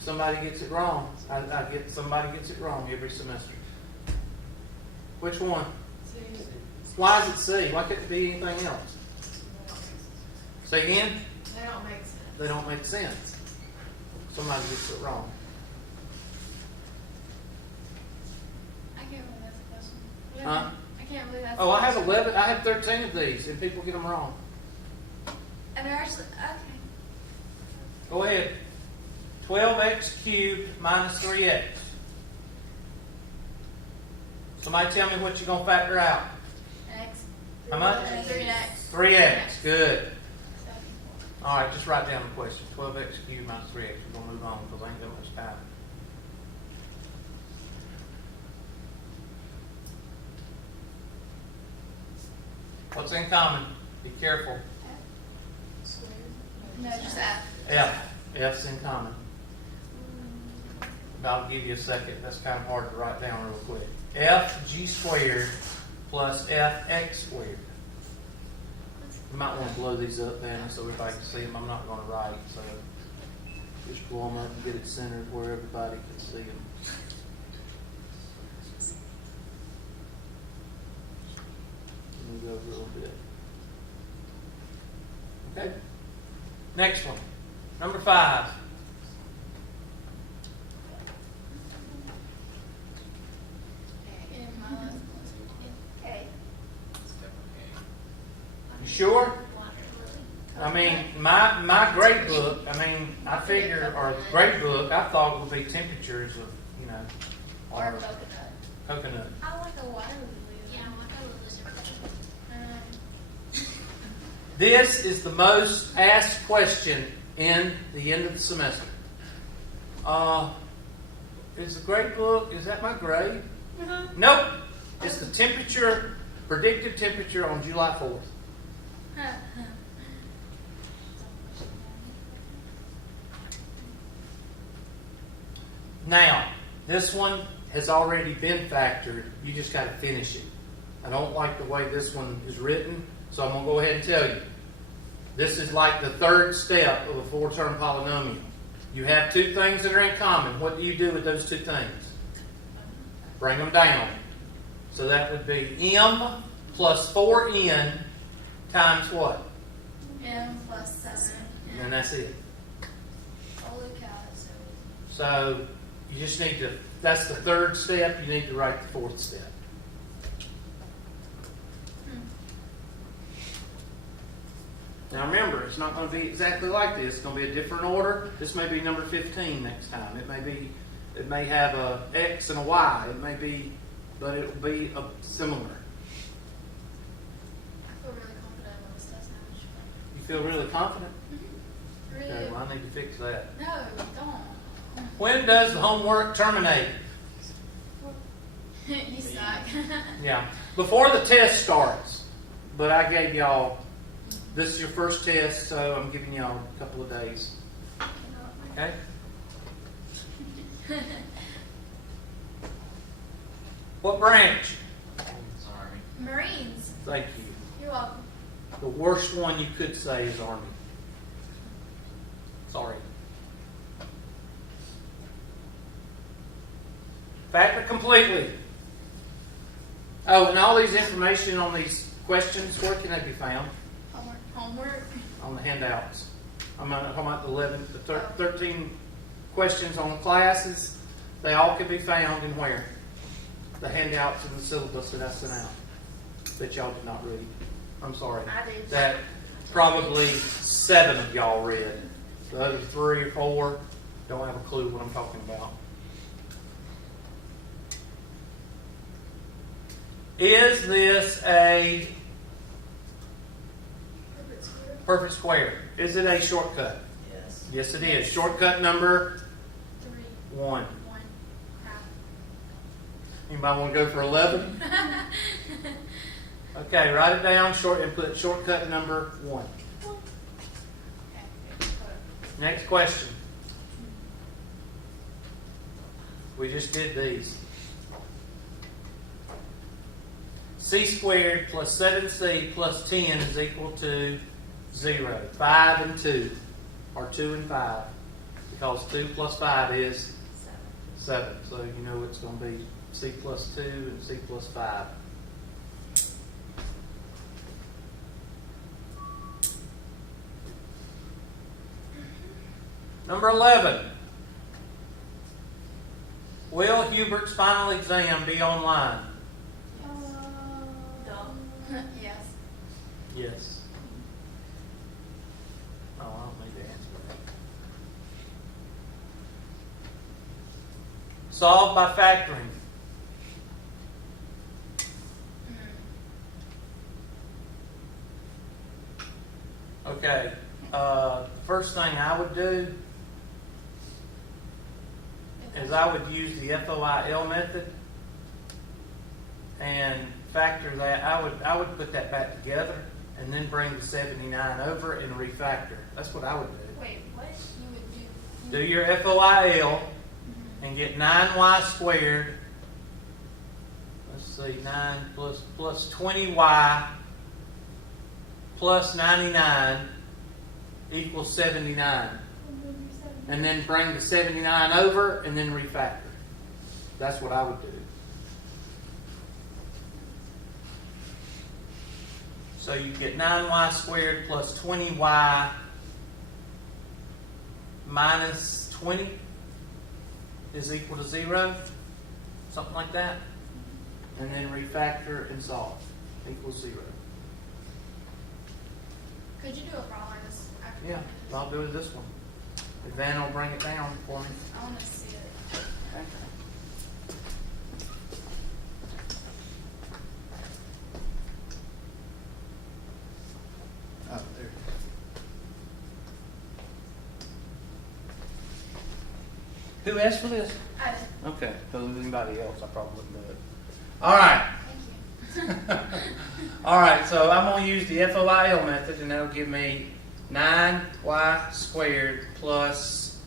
Somebody gets it wrong. Somebody gets it wrong every semester. Which one? Why is it C? Why couldn't it be anything else? Say again? They don't make sense. They don't make sense. Somebody gets it wrong. I can't believe that's a question. Huh? I can't believe that's Oh, a I have question. 11. I have 13 of these, and people get them wrong. And they're actually, okay. Go ahead. 12x cubed minus 3x. Somebody tell me what you're going to factor out. X. How much? 3x. 3x. Good. All right, just write down the question. 12x cubed minus 3x. We're going to move on because I ain't got much time. What's in common? Be careful. No, just F. F. F's in common. I'll give you a second. That's kind of hard to write down real quick. FG squared plus FX squared. You might want to blow these up, Danny, so everybody can see them. I'm not going to write, so just blow them up and get it centered where everybody can see them. Move over a little bit. Okay. Next one. Number 5. Okay. You sure? I mean, my grade book, I figure, or grade book, I thought it would be temperatures of, Or or coconut. coconut. I like a water lily. Yeah, water lilies are pretty. This is the most asked question in the end of the semester. Is the grade book, is that my grade? Nope. It's the temperature, predicted temperature on July 4th. Now, this one has already been factored. You just got to finish it. I don't like the way this one is written, so I'm going to go ahead and tell you. This is like the third step of a 4-term polynomial. You have 2 things that are in common. What do you do with those 2 things? Bring them down. So that would be m plus 4n times what? M plus 7. And that's it. Holy cow, that's so So you just need to, that's the third step. You need to write the 4th step. Now remember, it's not going to be exactly like this. It's going to be a different order. This may be number 15 next time. It may have a X and a Y. It may be, but it'll be similar. I feel really confident on this test now. You feel really confident? Really? Okay, well I need to fix that. No, don't. When does the homework terminate? You suck. Yeah, before the test starts. But I gave y'all, this is your first test, so I'm giving y'all a couple of days. Okay? What branch? Marines. Thank you. You're welcome. The worst one you could say is Army. Sorry. Factor completely. Oh, and all these information on these questions, where can they be found? Homework. On the handouts. I'm talking about the 13 questions on classes. They all can be found in where? The handouts and the syllabus that I sent out. That y'all did not read. I'm sorry. I did. That probably 7 of y'all read. The other 3 or 4 don't have a clue what I'm talking about. Is this a perfect square? Is it a shortcut? Yes. Yes, it is. Shortcut number 3. 1. 1. Crap. Anybody want to go for 11? Okay, write it down and put shortcut number 1. Next question. We just did these. C squared plus 7c plus 10 is equal to 0. 5 and 2, or 2 and 5. because 2 plus 5 is 7. 7. So you know it's going to be C plus 2 and C plus 5. Number 11. Will Hubert's final exam be online? Yes. Yes. Oh, I don't need to answer that. Solve by factoring. Okay. First thing I would do is I would use the FOIL method and factor that. I would put that back together and then bring the 79 over and refactor. That's what I would do. Wait, what? You would do? Do your FOIL and get 9y squared. Let's see, 9 plus 20y plus 99 equals 79. And then bring the 79 over and then refactor. That's what I would do. So you get 9y squared plus 20y minus 20 is equal to 0. Something like that. And then refactor and solve. Equals 0. Could you do a problem like this? Yeah, I'll do it this one. Van will bring it down for me. I want to see it. Okay. Oh, there. Who asked for this? I did. Okay, so if it was anybody else, I probably wouldn't do it. All right. Thank you. All right, so I'm going to use the FOIL method, and that'll give me 9y squared plus,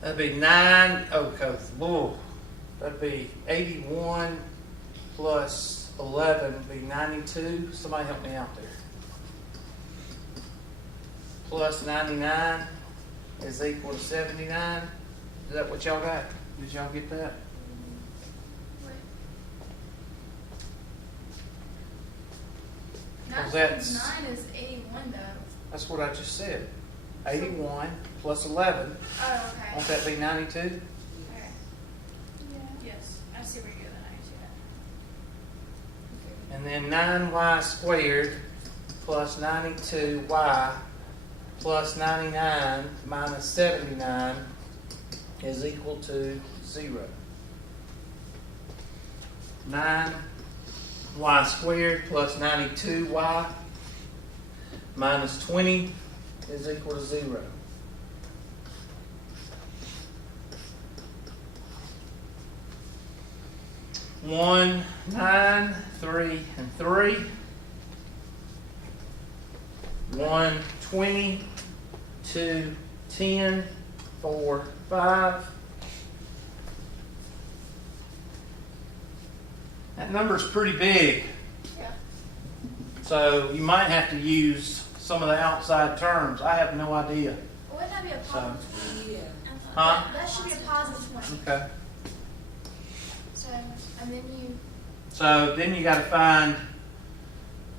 that'd be 9, whoa, that'd be 81 plus 11 would be 92. Somebody help me out there. Plus 99 is equal to 79. Is that what y'all got? Did y'all get that? Wait. Well, that's- 9 is 81 though. That's what I just said. 81 plus 11. Oh, okay. Won't that be 92? Okay. Yes, I see where you're going. And then 9y squared plus 92y plus 99 minus 79 is equal to 0. 9y squared plus 92y minus 20 is equal to 0. One, 9, 3, and 3. 1, 20, 2, 10, 4, 5. That number's pretty big. Yeah. So you might have to use some of the outside terms. I have no idea. Wouldn't that be a positive? Huh? That should be a positive one. Okay. So, and then you. So then you got to find.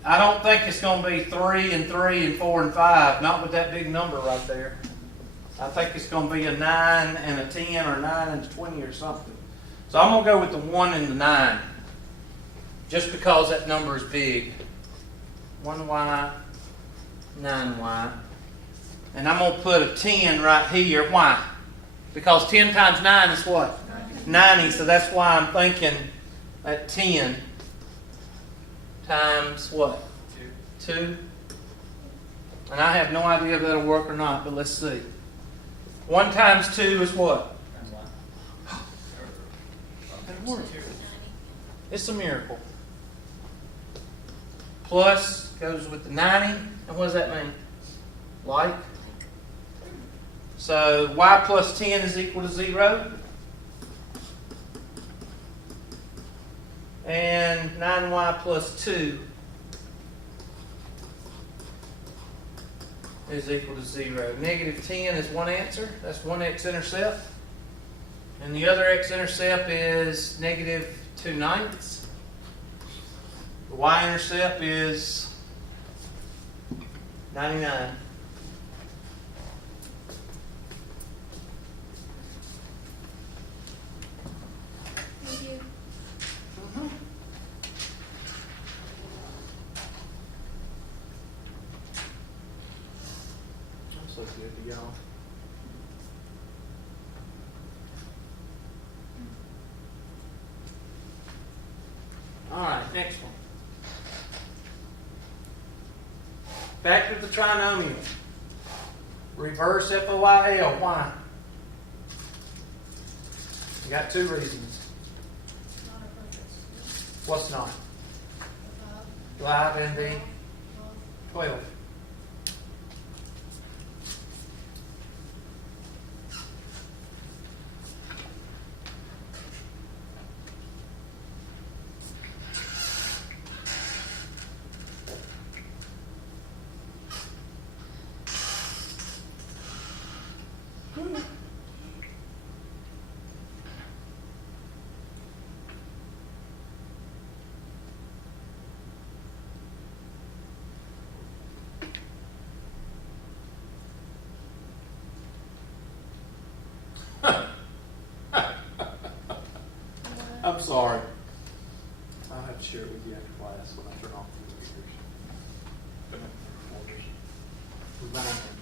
I don't think it's going to be 3 and 3 and 4 and 5. Not with that big number right there. I think it's going to be a 9 and a 10 or 9 and a 20 or something. So I'm going to go with the 1 and the 9. Just because that number is big. 1y, 9y. And I'm going to put a 10 right here. Why? Because 10 times 9 is what? 90. So that's why I'm thinking at 10 times what? 2. And I have no idea if that'll work or not, but let's see. 1 times 2 is what? That'll work. It's a miracle. Plus goes with the 90. And what does that mean? Like? So y plus 10 is equal to 0. And 9y plus 2 is equal to 0. Negative 10 is one answer. That's one x-intercept. And the other x-intercept is negative 2/9. The y-intercept is 99. Thank you. I'm so good to y'all. All right, next one. Factor the trinomial. Reverse FOIL. Why? You got two reasons. Not a perfect. What's not? 5 5. and the 12. I'm sorry. I'll have to share it with you after class when I turn off the computers. Remind me.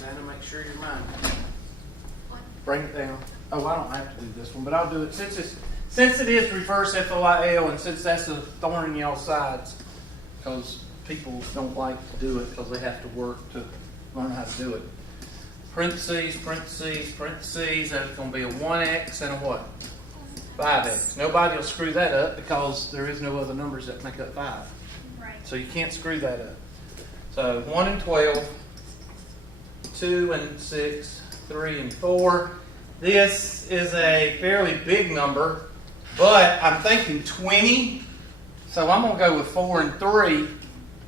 Nana, make sure you're mine. What? Bring it down. Oh, I don't have to do this one, but I'll do it since it is reverse FOIL, and since that's a thorn in y'all's sides, because people don't like to do it because they have to work to learn how to do it. Parentheses, parentheses, parentheses. That's going to be a 1x and a what? 5x. Nobody will screw that up because there is no other numbers that make up 5. Right. So you can't screw that up. So 1 and 12, 2 and 6, 3 and 4. This is a fairly big number, but I'm thinking 20. So I'm going to go with 4 and 3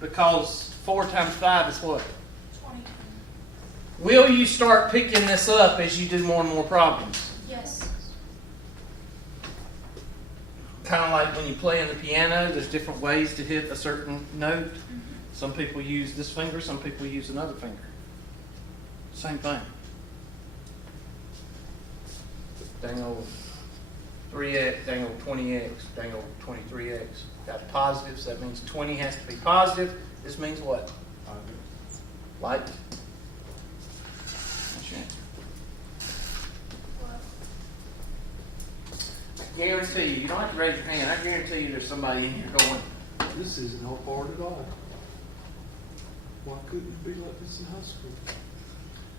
because 4 times 5 is what? 20. Will you start picking this up as you do more and more problems? Yes. Kind of like when you play in the piano, there's different ways to hit a certain note. Mm-hmm. Some people use this finger, some people use another finger. Same thing. Dang old 3x, dang old 20x, dang old 23x. Got positives, that means 20 has to be positive. This means what? Like? That's your answer. Well, I guarantee you don't have to raise your hand. I guarantee you there's somebody in here going, This isn't how hard at all. Why couldn't it be like this in high school?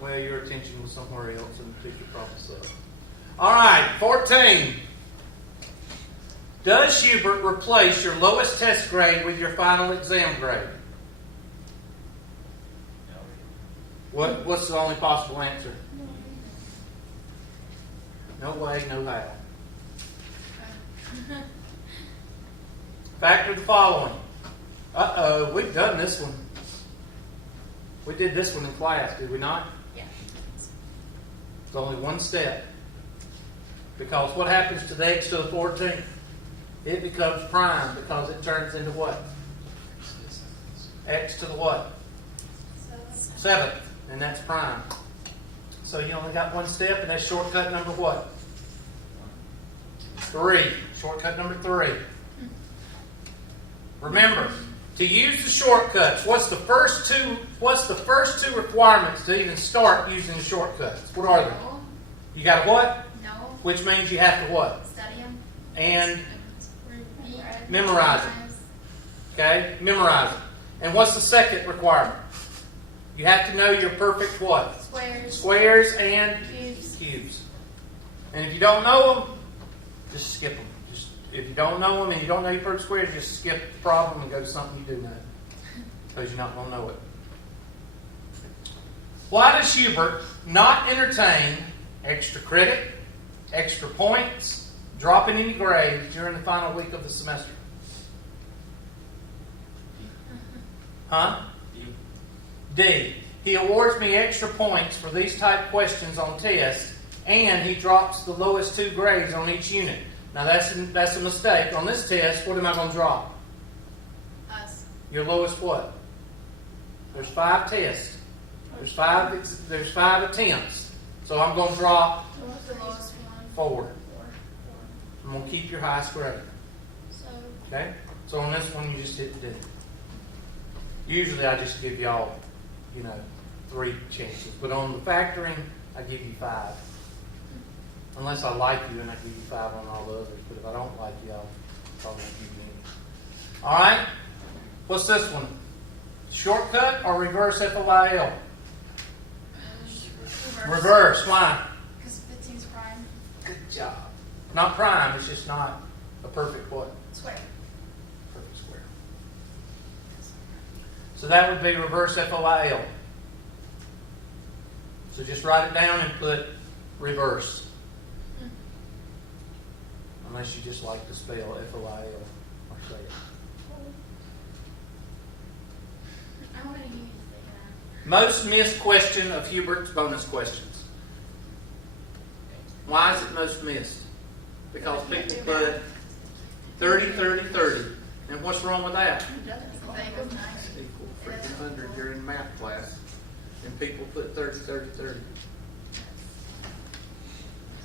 well, your attention was somewhere else and the teacher probably sucked. All right, 14. Does Hubert replace your lowest test grade with your final exam grade? What's the only possible answer? No way, no how. Factor the following. Uh-oh, we've done this one. We did this one in class, did we not? yeah. It's only one step. Because what happens to the x to the 14th? It becomes prime because it turns into what? X to the what? 7th. And that's prime. So you only got one step, and that's shortcut number what? 3. Shortcut number 3. Remember, to use the shortcuts, what's the first two requirements to even start using the shortcuts? What are they? No. You got what? No. Which means you have to what? Study them. And Repeat. memorize it. Okay? Memorize it. And what's the second requirement? You have to know your perfect what? Squares. Squares and Cubes. cubes. And if you don't know them, Just skip them. Just if you don't know them and you don't know your perfect squares, just skip the problem and go to something you do know, because you're not going to know it. Why does Hubert not entertain extra credit, extra points, dropping any grades during the final week of the semester? Huh? D. He awards me extra points for these type questions on tests, and he drops the lowest 2 grades on each unit. Now that's a mistake. On this test, what am I going to drop? Us. Your lowest what? There's 5 tests. There's five attempts. So I'm going to drop The lowest one. 4. I'm going to keep your highest grade. So, Okay? So on this one, you just hit D. Usually I just give y'all, 3 chances. But on the factoring, I give you 5. Unless I like you and I give you 5 on all the others. But if I don't like you, I'll probably give you any. Alright? What's this one? Shortcut or reverse FOIL? Reverse. Why? Because 15's prime. Good job. Not prime, it's just not a perfect what? Square. Perfect square. So that would be reverse FOIL. So just write it down and put reverse. Unless you just like to spell FOIL or say it. I want to use it. Most missed question of Hubert's bonus questions. Why is it most missed? Because people put 30, 30, 30. And what's wrong with that? Equal freaking 100. You're in math class. And people put 30, 30, 30.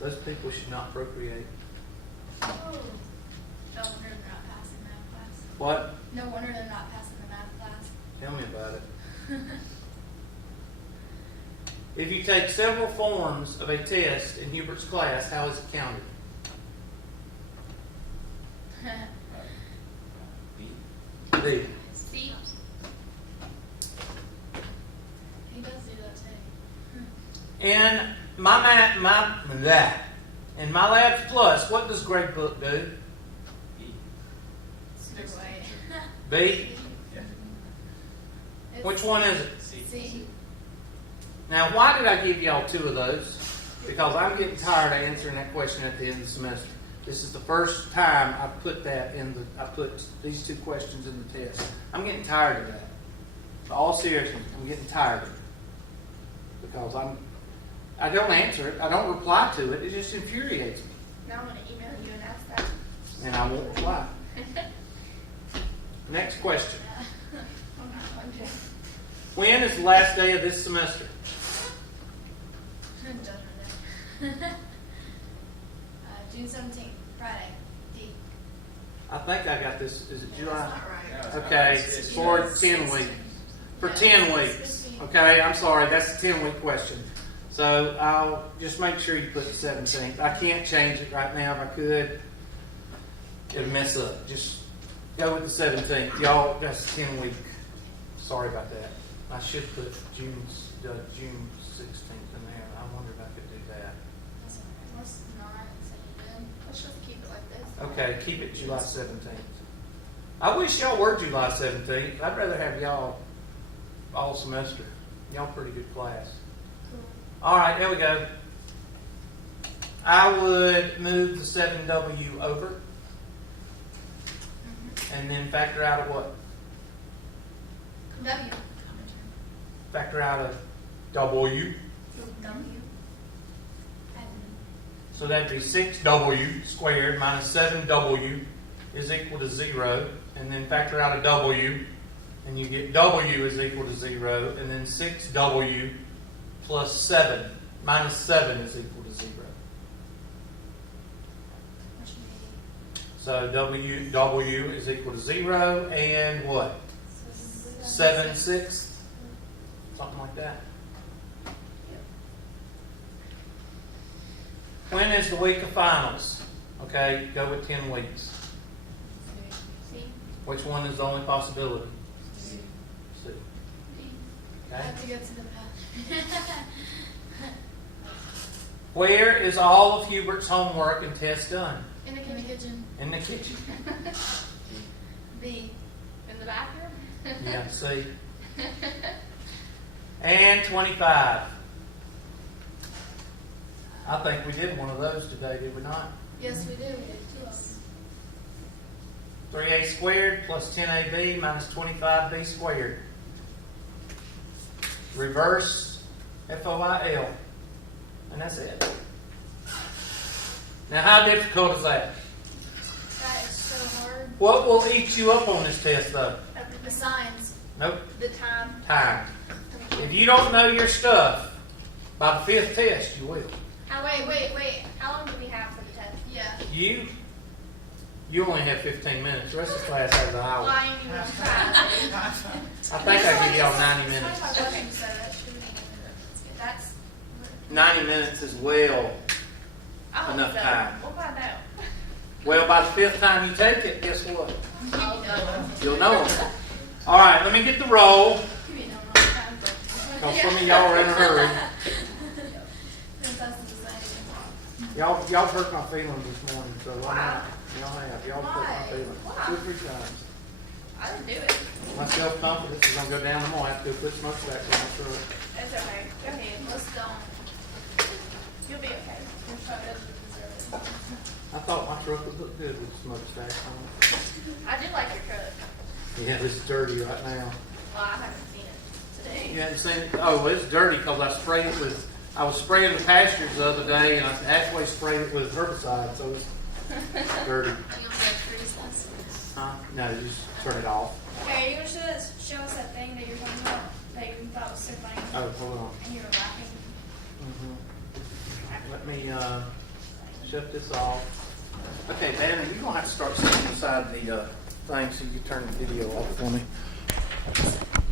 Those people should not procreate. No wonder they're not passing math class. What? No wonder they're not passing the math class. Tell me about it. If you take several forms of a test in Hubert's class, how is it counted? D. See? He does do that too. In in my Labs Plus, what does Gradebook do? B. Which one is it? C. Now, why did I give y'all 2 of those? Because I'm getting tired of answering that question at the end of the semester. This is the first time I've put I put these 2 questions in the test. I'm getting tired of that. In all seriousness, I'm getting tired of it. Because I don't answer it. I don't reply to it. It just infuriates me. Now I'm going to email you and ask that. And I won't reply. Next question. I'm not going to. When is the last day of this semester? Judgment Day. June 17th, Friday. D. I think I got this. Is it July? That's not right. Okay, it's for 10 weeks. For 10 weeks. Okay, I'm sorry. That's the 10-week question. So I'll just make sure you put the 17th. I can't change it right now. If I could, it'll mess up. Just go with the 17th. Y'all, that's 10 week. Sorry about that. I should put June 16th in there. I wonder if I could do that. Let's not say good. Let's just keep it like this. Okay, keep it July 17th. I wish y'all were July 17th. I'd rather have y'all all semester. Y'all pretty good class. Cool. All right, there we go. I would move the 7W over and then factor out of what? W. Factor out of W. W. So that'd be 6W squared minus 7W is equal to 0. And then factor out a W, and you get W is equal to 0. And then 6W plus 7 minus 7 is equal to 0. So W is equal to 0 and what? 7/6? Something like that. When is the week of finals? Okay, go with 10 weeks. C. Which one is the only possibility? C. C. I Okay. have to go to the path. Where is all of Hubert's homework and tests done? In the In the kitchen. kitchen. In the kitchen. B. In the bathroom. Yeah, see. And 25. I think we did one of those today, did we not? Yes, we do. We did 2 of them. 3a squared plus 10ab minus 25b squared. Reverse FOIL. And that's it. Now, how difficult is that? That is so hard. What will eat you up on this test, though? The signs. Nope. The time. Time. If you don't know your stuff, by the 5th test, you will. Wait. How long do we have for the test? Yeah. You only have 15 minutes. The rest of the class has an hour. Well, I ain't even try. I think I give y'all 90 minutes. Okay, so that should be. That's. 90 minutes is well. Oh, Enough so time. We'll find out. Well, by the 5th time you take it, guess what? I'll know. You'll know them. All right, let me get the roll. Give me no more time. Because some of y'all are in a hurry. Since that's the same. Y'all hurt my feelings this morning, so why Wow. not? Y'all have. Y'all hurt my Why? feelings. Why? 2 or 3 times. I didn't do it. My self-confidence is going to go down. I'm going to have to go put smokestacks on my truck. It's okay. Go ahead. Let's go. You'll be okay. Your photos are preserved. I thought my truck would look good with smokestacks on it. I do like your truck. Yeah, it's dirty right now. Well, I haven't seen it today. You haven't seen it? Oh, it's dirty because I was spraying the pastures the other day and I actually sprayed it with herbicide, so it's dirty. You'll be able to freeze this. No, you just turn it off. Okay, are you going to show us that thing that you're talking about that you thought was so funny Oh, hold on. and you were laughing? Let me shut this off. Okay, Bannon, you're going to have to start sitting beside the thing so you can turn the video off for me.